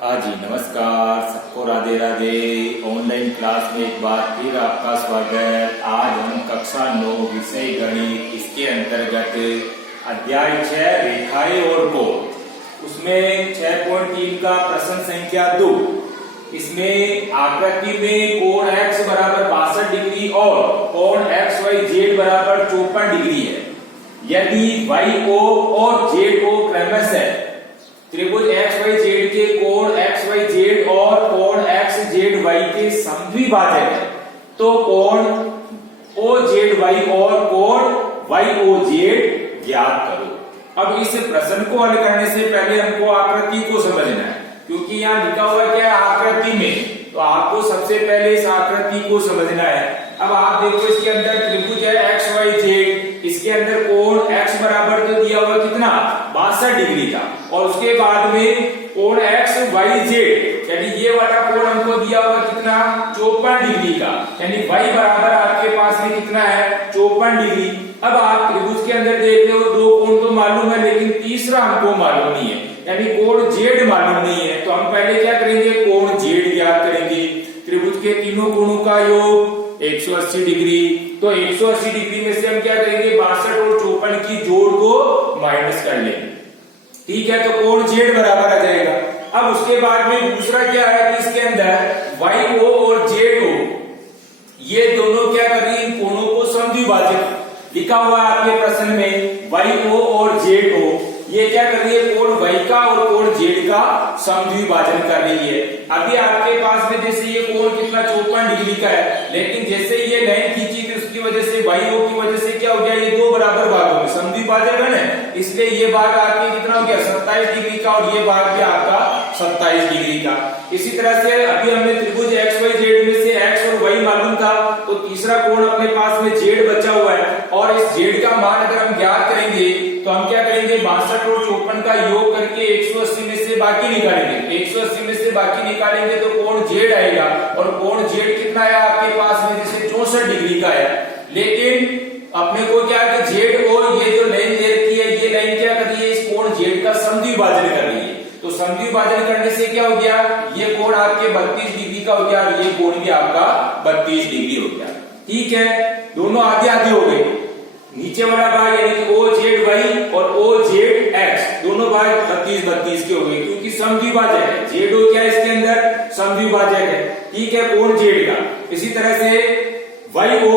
हाँ जी, नमस्कार सबको, राधे राधे। ऑनलाइन क्लास में एक बार फिर आपका स्वागत। आज हम कक्षा 9 विषय गणित, इसके अंतर्गत अध्याय 6 रेखाएं और कोण, उसमें 6.3 का प्रश्न संख्या 2। इसमें आकृति में कोण x बराबर 62 डिग्री और कोण XYZ बराबर 54 डिग्री है। यदि YO और ZO क्रमशः त्रिभुज XYZ के कोण XYZ और कोण XZY के समद्विभाजक है, तो कोण OZY और कोण YOZ ज्ञात करो। अब इस प्रश्न को हल करने से पहले हमको आकृति को समझना है, क्योंकि यहाँ लिखा हुआ क्या है आकृति में, तो आपको सबसे पहले इस आकृति को समझना है। अब आप देखो, इसके अंदर त्रिभुज है XYZ, इसके अंदर कोण x बराबर तो दिया हुआ कितना 62 डिग्री का, और उसके बाद में कोण XYZ यानी ये वाला कोण हमको दिया हुआ कितना 54 डिग्री का, यानी y बराबर आपके पास में कितना है 54 डिग्री। अब आप त्रिभुज के अंदर देख रहे हो दो कोण तो मालूम है, लेकिन तीसरा हमको मालूम नहीं है, यानी कोण Z मालूम नहीं है। तो हम पहले क्या करेंगे, कोण Z ज्ञात करेंगे। त्रिभुज के तीनों कोणों का योग 180 डिग्री, तो 180 डिग्री में से हम क्या करेंगे 62 और 54 की जोड़ को माइनस कर लेंगे, ठीक है। तो कोण Z बराबर आ जाएगा। अब उसके बाद में दूसरा क्या है कि इसके अंदर YO और ZO ये दोनों क्या कर रही है, इन कोणों को समद्विभाजक लिखा हुआ है आपके प्रश्न में। YO और ZO ये क्या कर रही है, कोण Y का और कोण Z का समद्विभाजन कर रही है। अभी आपके पास में जैसे ये कोण कितना 54 डिग्री का है, लेकिन जैसे ये लाइन खींची थी उसकी वजह से YO की वजह से क्या हो गया, ये दो बराबर भागों में समद्विभाजक है ना, इसलिए ये भाग आपके कितना हो गया 27 डिग्री का, और ये भाग भी आपका 27 डिग्री का। इसी तरह से अभी हमने त्रिभुज XYZ में से x और y मालूम था, तो तीसरा कोण अपने पास में Z बचा हुआ है, और इस Z का मान अगर हम ज्ञात करेंगे तो हम क्या करेंगे 62 और 54 का योग करके 180 में से बाकी निकालेंगे। 180 में से बाकी निकालेंगे तो कोण Z आएगा, और कोण Z कितना है आपके पास में जैसे 64 डिग्री का है। लेकिन अपने को क्या है कि ZO ये जो लाइन दे रखी है, ये लाइन क्या कर रही है, इस कोण Z का समद्विभाजन कर रही है। तो समद्विभाजन करने से क्या हो गया, ये कोण आपके 32 डिग्री का हो गया, और ये कोण भी आपका 32 डिग्री हो गया, ठीक है। दोनों आधे आधे हो गए। नीचे वाला भाग यानी कि OZY और OZX दोनों भाग 32-32 के हो गए, क्योंकि समद्विभाजक है। ZO क्या है इसके अंदर समद्विभाजक है, ठीक है, कोण Z का। इसी तरह से YO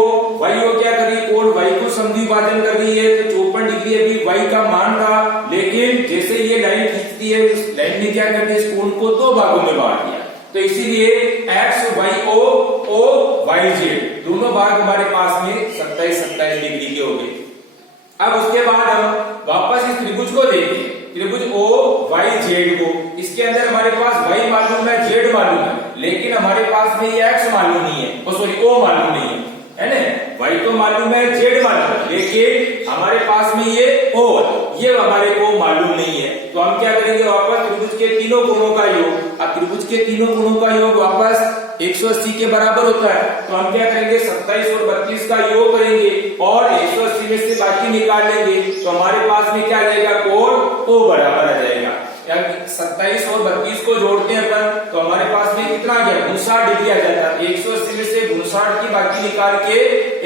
क्या कर रही है, कोण Y को समद्विभाजन कर रही है, तो 54 डिग्री अभी Y का मान था, लेकिन जैसे ये लाइन खींचती है इस लाइन ने क्या कर दिया, इस कोण को दो भागों में बांट दिया। तो इसीलिए XYO OYZ दोनों भाग हमारे पास में 27-27 डिग्री के हो गए। अब उसके बाद हम वापस इस त्रिभुज को देखें, त्रिभुज OYZ को। इसके अंदर हमारे पास Y मालूम है, Z मालूम है, लेकिन हमारे पास में ये X मालूम नहीं है, O मालूम नहीं है ना। Y तो मालूम है, Z मालूम है, लेकिन हमारे पास में ये O ये हमारे को मालूम नहीं है। तो हम क्या करेंगे, वापस त्रिभुज के तीनों कोणों का योग। अब त्रिभुज के तीनों कोणों का योग वापस 180 के बराबर होता है, तो हम क्या करेंगे 27 और 32 का योग करेंगे, और 180 में से बाकी निकाल लेंगे, तो हमारे पास में क्या आ जाएगा, कोण O बराबर आ जाएगा। 27 और 32 को जोड़ते हैं अपन, तो हमारे पास में कितना आ गया 59 डिग्री आ जाता है। 180 में से 59 की बाकी निकाल के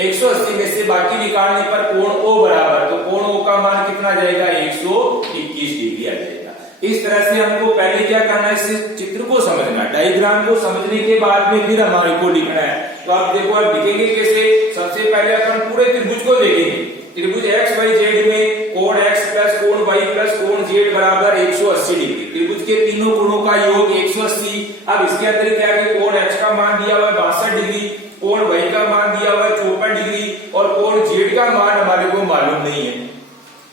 180 में से बाकी निकालने पर कोण O बराबर, तो कोण O का मान कितना जाएगा 121 डिग्री आ जाएगा। इस तरह से हमको पहले क्या करना है, इस चित्र को समझना है, डायग्राम को समझने के बाद में फिर हमारे को लिखना है। तो आप देखो, आप लिखेंगे कैसे, सबसे पहले अपन पूरे त्रिभुज को देखेंगे। त्रिभुज XYZ में कोण X प्लस कोण Y प्लस कोण Z बराबर 180 डिग्री, त्रिभुज के तीनों कोणों का योग 180। अब इसके अंदर क्या है, कोण X का मान दिया हुआ है 62 डिग्री, कोण Y का मान दिया हुआ है 54 डिग्री, और कोण Z का मान हमारे को मालूम नहीं है,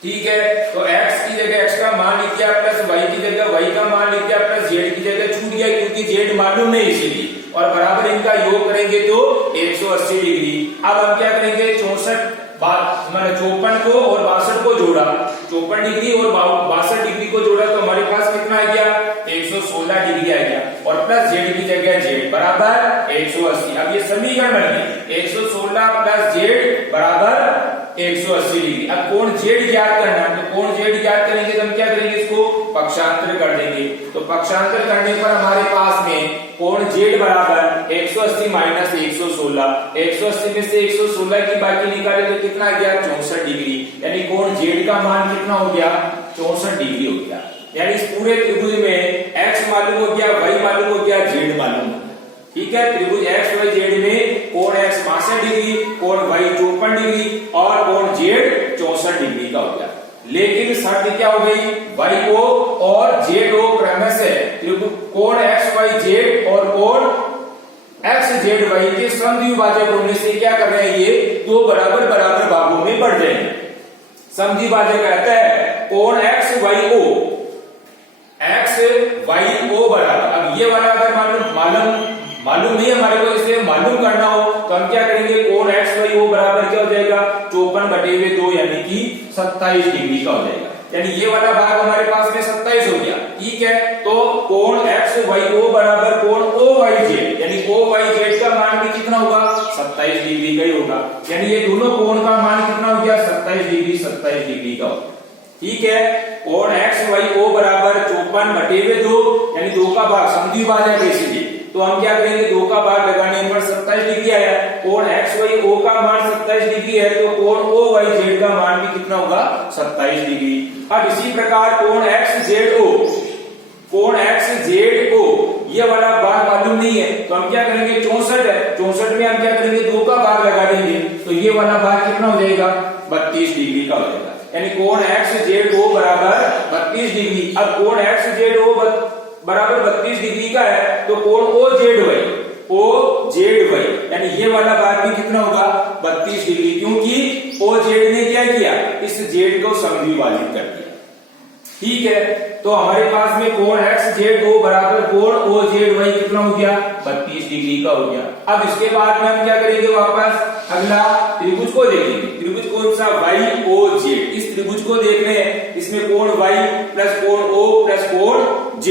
ठीक है। तो X की जगह X का मान लिख दिया, प्लस Y की जगह Y का मान लिख दिया, प्लस Z की जगह छूट गया क्योंकि Z मालूम नहीं इसीलिए, और बराबर इनका योग करेंगे तो 180 डिग्री। अब हम क्या करेंगे 54 को और 62 को जोड़ा, 54 डिग्री और 62 डिग्री को जोड़ा, तो हमारे पास कितना आ गया 116 डिग्री आ गया, और प्लस Z की जगह Z बराबर 180। अब ये समीकरण बन गए 116 प्लस Z बराबर 180 डिग्री। अब कोण Z ज्ञात करना है, तो कोण Z ज्ञात करेंगे तो हम क्या करेंगे, इसको पक्षांतर कर देंगे। तो पक्षांतर करने पर हमारे पास में कोण Z बराबर 180 माइनस 116, 180 में से 116 की बाकी निकाले तो कितना गया 64 डिग्री, यानी कोण Z का मान कितना हो गया 64 डिग्री हो गया। यानी इस पूरे त्रिभुज में x मालूम हो गया, y मालूम हो गया, z मालूम हो गया। ठीक है, त्रिभुज एक्स वाई जेड में कोण x 62 डिग्री, कोण y 54 डिग्री और कोण z 64 डिग्री का हो गया। लेकिन शर्त क्या हो गई, y o और z o क्रमश से कोण x y z और कोण x z y के समद्विभाजक होने से क्या कर रहे हैं, ये दो बराबर बराबर भागों में बढ़ जाएंगे। समद्विभाजक कहता है कोण x y o, x y o बराबर, अब ये वाला अगर मालूम नहीं हमारे को, इसलिए मालूम करना हो तो हम क्या करेंगे, कोण x y o बराबर क्या हो जाएगा 54/2 यानी कि 27 डिग्री का हो जाएगा। यानी ये वाला भाग हमारे पास में 27 हो गया। ठीक है, तो कोण x y o बराबर कोण o y z, यानी o y z का मान भी कितना होगा 27 डिग्री का ही होगा। यानी ये दोनों कोण का मान कितना हो गया 27 डिग्री का होगा। ठीक है, कोण x y o बराबर 54/2 यानी 2 का भाग समद्विभाजक है, इसलिए तो हम क्या करेंगे, 2 का भाग लगाने पर 27 डिग्री आया। कोण x y o का मान 27 डिग्री है तो कोण o y z का मान भी कितना होगा 27 डिग्री। अब इसी प्रकार कोण x z o ये वाला भाग मालूम नहीं है तो हम क्या करेंगे, 64 है, 64 में हम क्या करेंगे 2 का भाग लगा देंगे तो ये वाला भाग कितना हो जाएगा 32 डिग्री का हो जाएगा। यानी कोण x z o बराबर 32 डिग्री। अब कोण x z o बराबर 32 डिग्री का है तो कोण o z y यानी ये वाला भाग भी कितना होगा 32 डिग्री, क्योंकि o z ने क्या किया, इस z को समद्विभाजित कर दिया। ठीक है, तो हमारे पास में कोण x z o बराबर कोण o z y कितना हो गया 32 डिग्री का हो गया। अब इसके बाद में हम क्या करेंगे, वापस अगला त्रिभुज को देखेंगे। त्रिभुज कौन सा, y o z। इस त्रिभुज को देख रहे हैं, इसमें कोण y प्लस कोण o प्लस कोण z,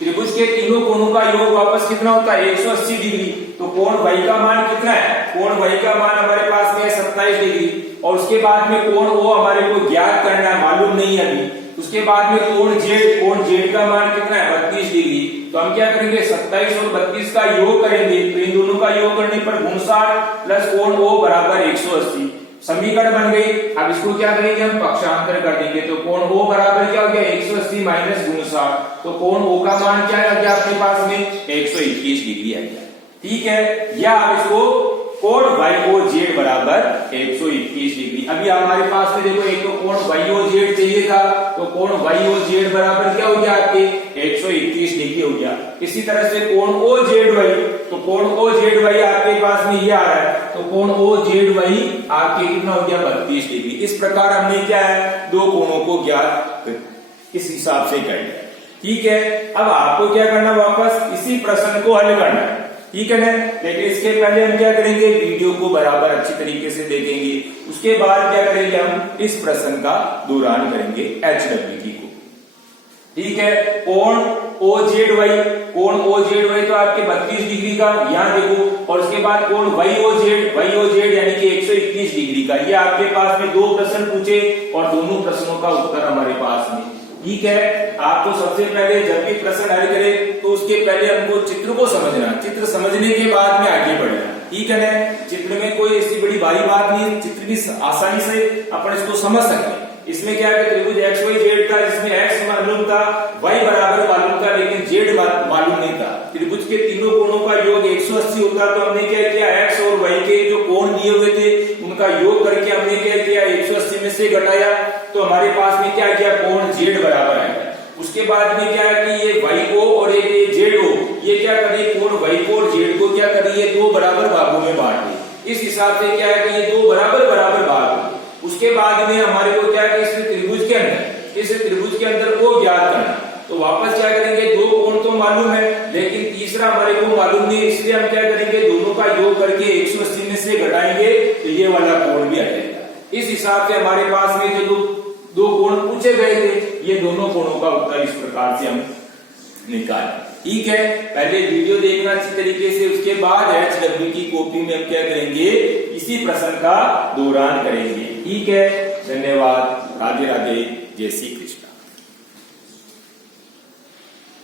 त्रिभुज के तीनों कोणों का योग वापस कितना होता है 180 डिग्री। तो कोण y का मान कितना है, कोण y का मान हमारे पास में 27 डिग्री और उसके बाद में कोण o हमारे को ज्ञात करना है, मालूम नहीं है अभी। उसके बाद में कोण z का मान कितना है 32 डिग्री। तो हम क्या करेंगे 27 और 32 का योग करेंगे, तो इन दोनों का योग करने पर 59 प्लस कोण o बराबर 180 समीकरण बन गई। अब इसको क्या करेंगे, हम पक्षांतर कर देंगे तो कोण o बराबर क्या हो गया 180 माइनस 59, तो कोण o का मान क्या आ गया आपके पास में 121 डिग्री आ गया। ठीक है, या आप इसको कोण y o z बराबर 121 डिग्री। अभी हमारे पास में देखो, एक तो कोण y o z चाहिए था तो कोण y o z बराबर क्या हो गया आपके 121 डिग्री हो गया। इसी तरह से कोण o z y, तो कोण o z y आपके पास में ये आ रहा है तो कोण o z y आपके कितना हो गया 32 डिग्री। इस प्रकार हमने क्या है, दो कोणों को ज्ञात इस हिसाब से कर लिया। ठीक है, अब आपको क्या करना, वापस इसी प्रश्न को हल करना है। ठीक है ना, लेकिन इसके पहले हम क्या करेंगे, वीडियो को बराबर अच्छी तरीके से देखेंगे। उसके बाद क्या करेंगे, हम इस प्रश्न का दोहरान करेंगे HWT को। ठीक है, कोण OZY, कोण OZY तो आपके 32 डिग्री का, यहाँ देखो, और उसके बाद कोण YOZ यानी कि 121 डिग्री का। ये आपके पास में दो प्रश्न पूछे और दोनों प्रश्नों का उत्तर हमारे पास में। ठीक है, आपको सबसे पहले जब भी प्रश्न हल करें तो उसके पहले हमको चित्र को समझना, चित्र समझने के बाद में आगे बढ़ना। ठीक है ना, चित्र में कोई ऐसी बड़ी भारी बात नहीं, चित्र भी आसानी से अपन इसको समझ सकते हैं। इसमें क्या है, त्रिभुज एक्स वाई जेड था, जिसमें एक्स मालूम था, वाई बराबर मालूम था, लेकिन जेड मालूम नहीं था। त्रिभुज के तीनों कोणों का योग 180 होता, तो हमने क्या किया, एक्स और वाई के जो कोण दिए हुए थे उनका योग करके हमने क्या किया 180 में से घटाया, तो हमारे पास में क्या किया, कोण जेड बराबर आया। उसके बाद में क्या है कि ये वाई ओ और एक जेड ओ, ये क्या करिए, कोण वाई को और जेड को क्या करिए, दो बराबर भागों में बांट दिए। इस हिसाब से क्या है कि ये दो बराबर बराबर भाग। उसके बाद में हमारे को क्या है, इस त्रिभुज के अंदर को ज्ञात करना। तो वापस क्या करेंगे, दो कोण तो मालूम है लेकिन तीसरा हमारे को मालूम नहीं, इसलिए हम क्या करेंगे, दोनों का योग करके 180 में से घटाएंगे तो ये वाला कोण भी आ जाएगा। इस हिसाब से हमारे पास में जो दो कोण पूछे गए थे, ये दोनों कोणों का उत्तर इस प्रकार से हम निकालें। ठीक है, पहले वीडियो देखना अच्छी तरीके से, उसके बाद HW की कॉपी में हम क्या करेंगे, इसी प्रश्न का दोहरान करेंगे। ठीक है, धन्यवाद, राधे राधे, जय श्री कृष्ण।